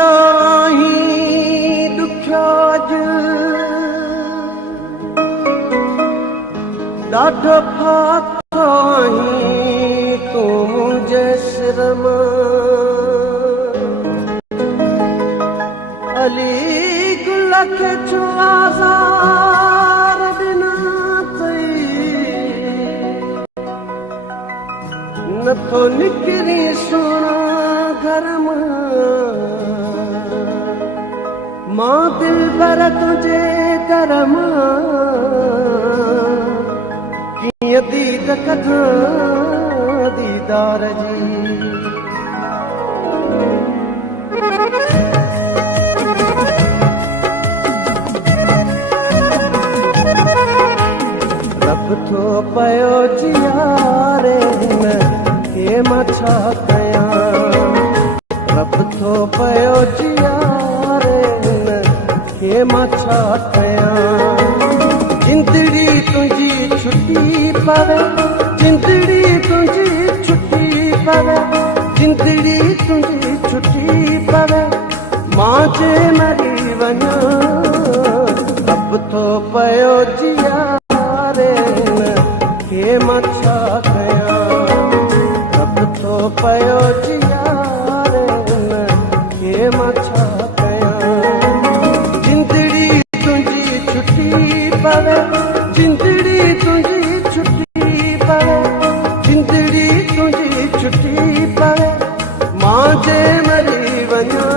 आई दुखियो अॼु ॾाढो फाथो आहीं तूं मुंहिंजे सिर मां अली गुल खे छो आज़ार ॾिना अथई नथो निकिरी सोना घर मां दिल भर तुंहिंजे दर मां कीअं दीद कढां दीदार जी रब थो पयो जियारे हिन खे मां छा कयां रब थो पयो जियारे हिन खे मां छा कयां जिंदड़ी तुंहिंजी छुटी पवे जिंदड़ी तुंहिंजी छुटी पवे जिंदड़ी तुंहिंजी छुटी पवे मां जे मरी वञा रब थो पयो जियारे हिन खे मां छा कयां रब थो पयो जियारे हिन खे मां छा कयां जिंदड़ी तुंहिंजी छुटी पवे जिंदड़ी तुंहिंजी छुटी पवे जिंदड़ी तुंहिंजी छुटी पवे मां जे मरी वञा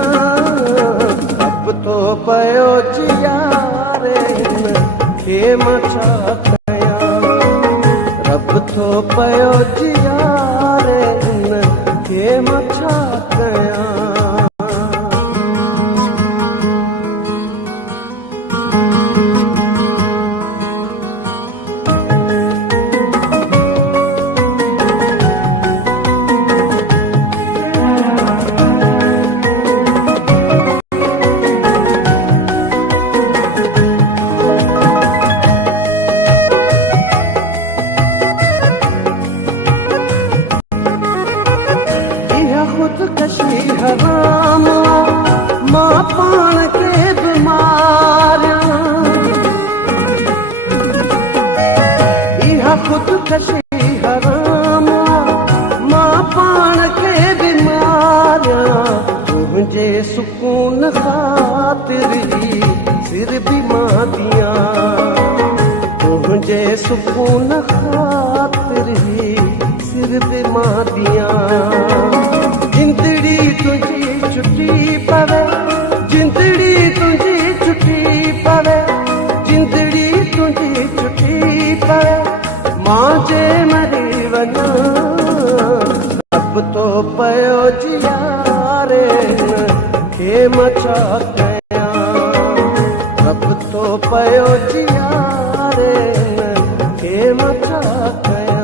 रब थो पयो जियारे हिन खे मां छा कयां रब थो पयो जियारे हिन खे मां छा कयां खुदकशी हराम मां पाण खे बीमारियां इहा खुदकशी हराम मां पाण खे बीमारियां तुंहिंजे सुकून ख़ातिर ई सिर बि मां दियां तुंहिंजे सुकून ख़ातिर ई सिर बि मां दियां जिंदड़ी तुंहिंजी छुटी पवे जिंदड़ी तुंहिंजी छुटी पवे जिंदड़ी तुंहिंजी छुटी पवे मां जे मरी वञा रब थो पयो जियारे हिन खे मां छा कयां रब थो पयो जियारे हिन खे मां छा कयां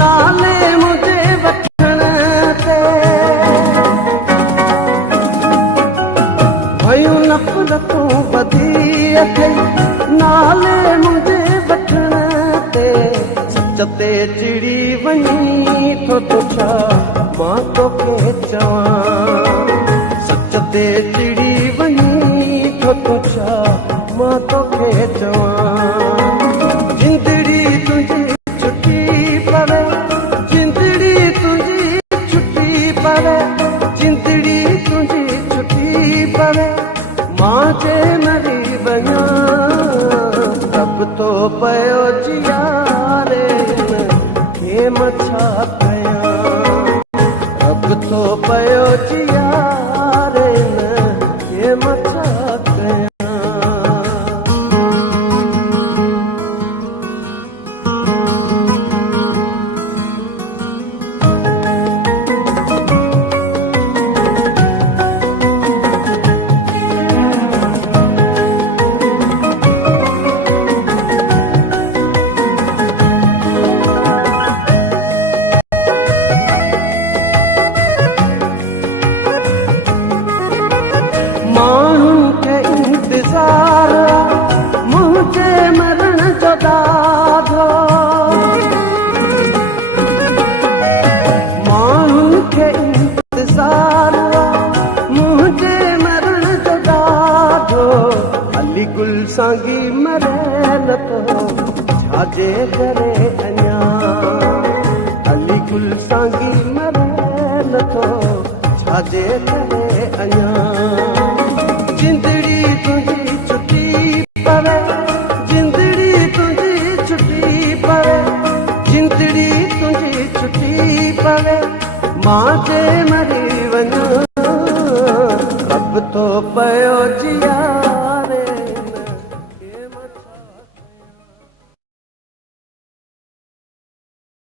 नाले मुझे वठण ते भयूं नफ़रतूं वधी अथई नाले मुझे वठण ते सच ते चिड़ी वञी थो तो छा मां तोखे चवां सच ते चिड़ी वञी थो तो छा मां तोखे चवां जिंदड़ी तुंहिंजी छुटी पवे जिंदड़ी तुंहिंजी छुटी पवे जिंदड़ी तुंहिंजी छुटी पवे मां जे मरी वञा रब थो पयो जियारे हिन खे मां छा कयां रब थो पयो जियारे हिन खे मां छा कयां छाजे करे अञा अली गुल सांगी मरे नथो छाजे करे अञा जिंदड़ी तुझी छुट्टी पवे जिंदड़ी तुझी छुट्टी पवे जिंदड़ी तुझी छुट्टी पवे मां जे मरी वञा रब तो पयो जियारे